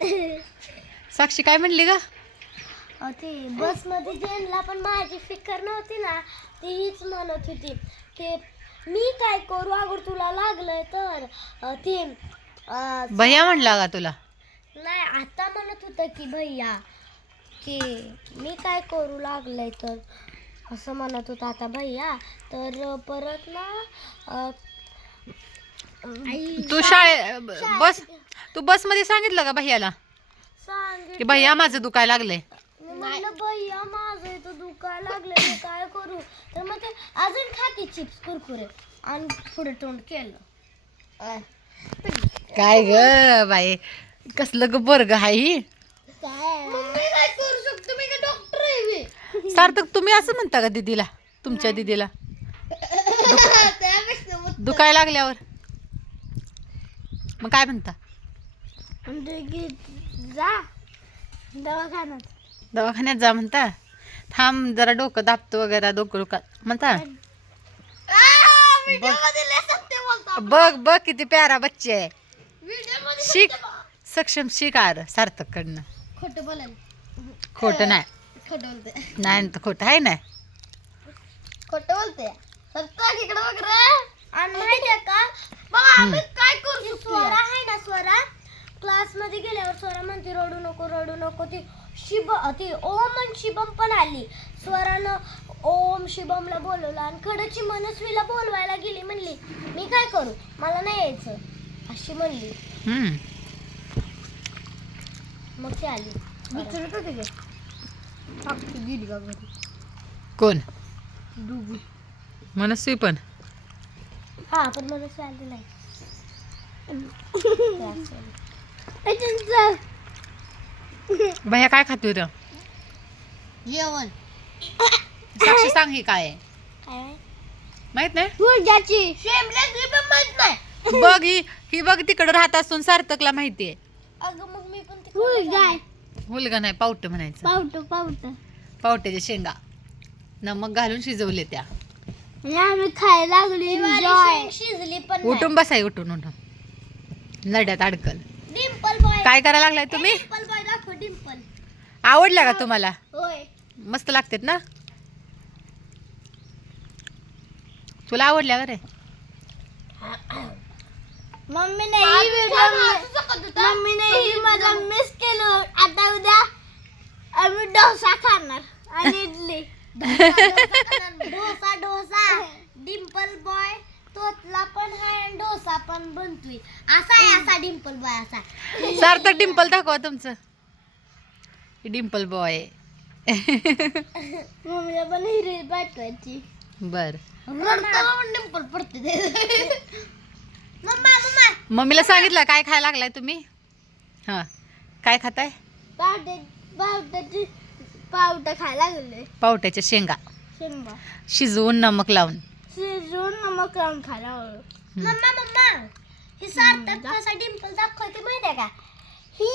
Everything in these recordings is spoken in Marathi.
साक्षी काय म्हणली ग? ते बसमध्ये ज्यांना पण माझी फिकर नव्हती ना ती हीच म्हणत होती की मी काय करू? अगोदर तुला लागलंय तर. अं, ते अं, भैया म्हणला का तुला? नाही आता म्हणत होतं की भैया की मी काय करू? लागलंय तर. असं म्हणत होता आता भैया. तर परत ना अं, तू शाळे बस तू बसमध्ये सांगितलं का भैयाला? सांगितलं. की भैया माझं दुखायला लागलंय. मी म्हणलं भैया माझं इथं दुखायला मी काय करू? तर मग ते अजून खाते चिप्स कुरकुरे आणि पुढे तोंड केलं. काय ग बाई? कसलं ग बर्ग हाय ही? मी काय करू शकतो? मी काय डॉक्टर आहे मी. सार्थक तुम्ही असं म्हणता का दीदीला? तुमच्या दीदीला? त्यापेक्षा मग दुखायला लागल्यावर. मग काय म्हणता? जा. दवाखान्यात. दवाखान्यात जा म्हणता. थांब जरा डोकं दाबतो वगैरे डोकं डोकं. म्हणता. बघ. बघ किती प्यारा बच्चे आहे. शिक सक्षम शिक. आर सार्थक कडनं खोटं बोलायला. खोटं नाही. खोटं बोलते नाही तर खोटं आहे ना. खोटं बोलते सत्ता इकडे आणि का बघा आम्ही काय करू शकतो स्वरा आहे ना स्वरा क्लास मध्ये गेल्यावर स्वरा म्हणते रडू नको रडू नको. ती शिब ती ओम आणि शिबम पण आली. स्वरानं ओम शिबमला बोलवलं आणि खडची मनस्वीला बोलवायला गेली. म्हणली मी काय करू? मला नाही यायचं. अशी म्हणली. हम्म. मग ती आली. विचारत होते गे गेली का घरी कोण? डुबू मनस्वी पण. हा पण मनस्वी आली नाही. भैया काय खातोय तर जेवण. साक्षी सांग ही काय आहे. माहीत नाही? गुडघ्याची शेमल्याची पण माहीत नाही. बघ ही ही बघ तिकडं राहत असून सार्थकला माहितीये अगं मग मी पण गुडघाय मुलगा नाही पावट म्हणायचं. पावट पावट. पावट्याच्या शेंगा. नमक घालून शिजवले त्या. आणि आम्ही खायला लागली. शिजली पण उठून बसाय उठून उठून. नड्यात अडकल. डिंपल बॉय काय करायला लागलाय तुम्ही? डिंपल बॉय दाखव डिंपल आवडल्या का तुम्हाला? होय. मस्त लागतात ना? तुला आवडल्या का रे? मम्मीने ही व्हिडिओ मम्मीने ही मला मिस केलं. आता उद्या आम्ही डोसा खाणार. आणि इडली. डोसा डोसा डिंपल बॉय तोतला पण हाय आणि डोसा पण बनतोय. असा आहे असा डिंपल बॉय असा सार्थक डिंपल दाखवा तुमचं. Dimple boy. मम्मीला पण हिरी पाठवायची. बर. रडताना पण डिंपल पडते मम्मा मम्मा. मम्मीला सांगितलं काय खायला लागलाय तुम्ही? हा. काय खाताय? पावटे पावट्याची पावटा खायला लागले पावट्याच्या शेंगा. शेंगा. शिजवून नमक लावून. शिजवून नमक लावून खायला मम्मा मम्मा ही सार्थक कसा डिंपल दाखवते माहितीये का? ही.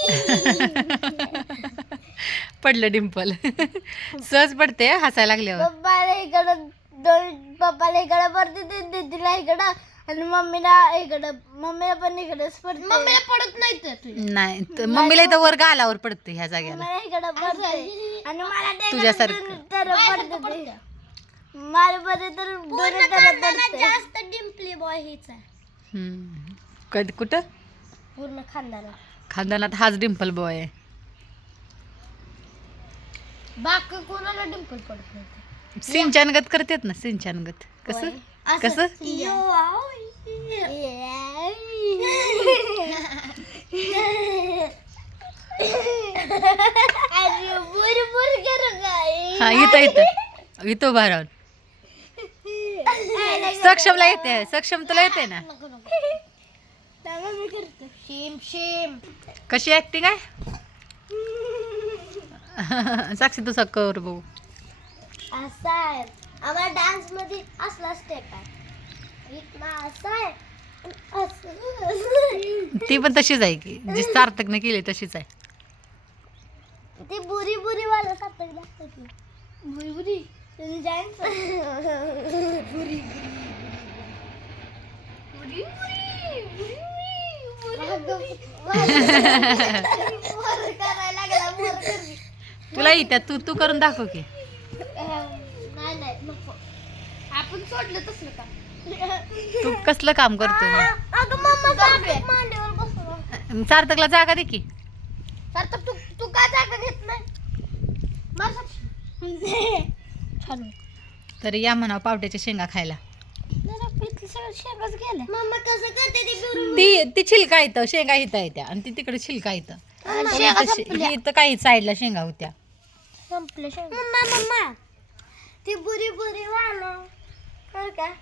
पडलं डिंपल. सहज पडते हं, हसायला लागल्यावर. पप्पाला इकडं दोन पप्पाला इकडं पडते ते दीदीला इकडं. आणि मम्मीला इकडं मम्मीला पण इकडंच पडते मम्मीला पडत नाही तर नाही तर मम्मीला इथं वर्ग आल्यावर पडते ह्या जाग्याला. मला इकडं पडते आणि मला ते तुझ्यासारखं. तर पडते. ते. मला मध्ये तर तरफ पडते जास्त डिंपली बॉय हीच. आहे हम्म. कधी कुठं? पूर्ण खानदार खानदानात हाच डिंपल बॉय आहे. बाकी कोणाला डिंपल पडत नाही सिंचनगत करतात ना सिंचनगत. कसं? कसं? अरे बुर बुर कर हा इथं इथं. इथं उभा राहून. सक्षमला येते सक्षम तुला येते ना? मी करतो. शेम शेम. कशी ऍक्टिंग आहे? साक्षी तुझा कर बघू. असा आहे. आम्हाला डान्समध्ये असला स्टेप आहे. असा आहे ती पण तशीच आहे की जी सार्थकने केली तशीच आहे. ते बुरी बुरी वाला सार्थक लागतं की. बुरी बुरी. डान्स बुरी बुरी बुरी बुरी मोर करायला लागला मोर कर. तुला येत्यात तू तू करून दाखव की. नाही नाही नको. आपण सोडलं तसलं का तू कसलं काम बसवा. सार्थकला जागा दे की. तर तू तू का जागा घेत नाही? तर या म्हणा पावट्याच्या शेंगा खायला. शेंगाच गेल्या मम्मा कसं करते ते बिरू ती ती छिलका येतं शेंगा इथं येत्या आणि ती तिकडे छिलका येतं शेंगा इथं काही साईडला शेंगा होत्या. संपले मम्मा मम्मा ती बुरी बुरी वालो. काय